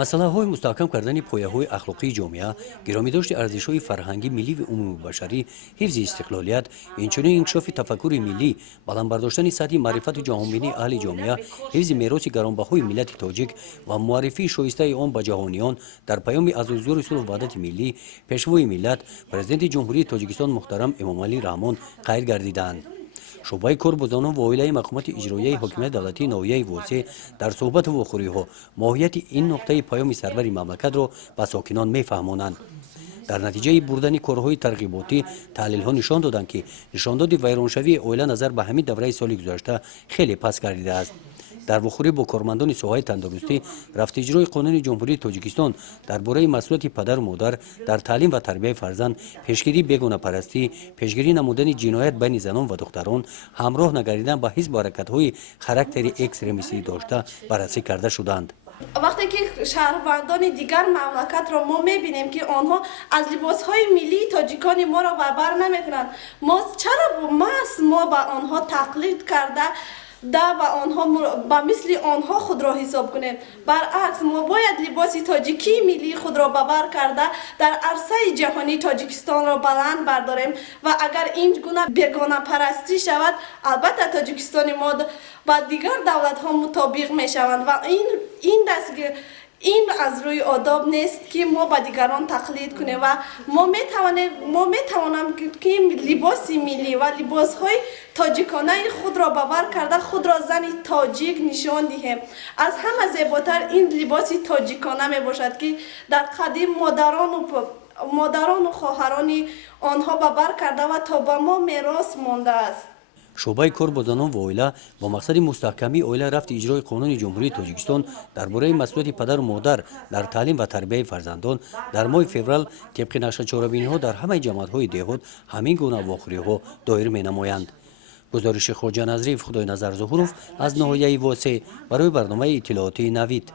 масъалаҳои мустаҳкам кардани пояҳои ахлоқии ҷомеа, гиромидошти арзишҳои фарҳангӣ, миллӣ ва умумибашарӣ, ҳифзи истиқлолият, инчунин инкишофи тафаккури миллӣ, баландбардоштани сатҳи маърифату ҷаҳонбинии аҳли ҷомеа, ҳифзи мероси гаронбаҳои миллати тоҷик ва муаррифии шоистаи он ба ҷаҳониён дар паёми азозёри сулҳу ваҳдати миллӣ, пешвои миллат, президенти ҷумҳурии Тоҷикистон муҳтарам Эмомалӣ Раҳмон қайд гардиданд. шӯъбаи кор бо зонун ва оилаи маҳкумати иҷроияи ҳокимияти давлатии ноҳияи восеъ дар суҳбату вохӯриҳо моҳияти ин нуқтаи паёми сарвари мамлакатро ба сокинон мефаҳмонанд. дар натиҷаи бурдани корҳои тарғиботӣ таҳлилҳо нишон доданд, ки нишондоди вайроншавии оила назар ба ҳамин давраи соли гузашта хеле паст гардидааст. дар вохӯрӣ бо кормандони соҳаи тандурустӣ, рафтииҷрои қонуни ҷумҳурии Тоҷикистон дар бораи масъулияти падару модар дар таълим ва тарбияи фарзанд, пешгирии бегонапарастӣ, пешгирӣ намудани ҷиноят байни занон ва духтарон, ҳамроҳ нагардидан ба ҳизбу ҳаракатҳои характери экстремистӣ дошта баррасӣ карда шуданд. вақте ки шаҳрвандони дигар мамлакатро мо мебинем ки онҳо аз либосҳои миллии тоҷикони моро бабар намекунанд, мо чаро мо ба онҳо тақлид карда ба онҳо ба мисли онҳо худро ҳисоб кунем? баръакс, мо бояд либоси тоҷикии миллии худро бабар карда дар арсаи ҷаҳонӣ Тоҷикистонро баланд бардорем ва агар ин гуна бегонапарастӣ шавад, албатта Тоҷикистони мо ба дигар давлатҳо мутобиқ мешаванд ва ин аз рӯи одоб нест, ки мо ба дигарон тақлид кунем ва мо метавонам ки либоси миллӣ ва либосҳои тоҷиконаи худро бавар карда худро зани тоҷик нишон диҳем. аз ҳама зеботар ин либоси тоҷикона мебошад, ки дар қадим модарону хоҳарони онҳо бавар карда ва то ба мо мерос мондааст. шӯъбаи кор бо занон ва оила бо мақсади мустаҳкамии оила рафти иҷрои қонуни ҷумҳурии Тоҷикистон дар бораи масъулияти падару модар дар таълим ва тарбияи фарзандон дар моҳи феврал тибқи нашрчорабиниҳо дар ҳамаи ҷамъиятҳои деҳот ҳамин гуна вохӯриҳо доир менамоянд. гузориши Хоҷа Назрив Худойназар Зуҳуров аз ноҳияи Восеъ барои барномаи иттилоотии Навид.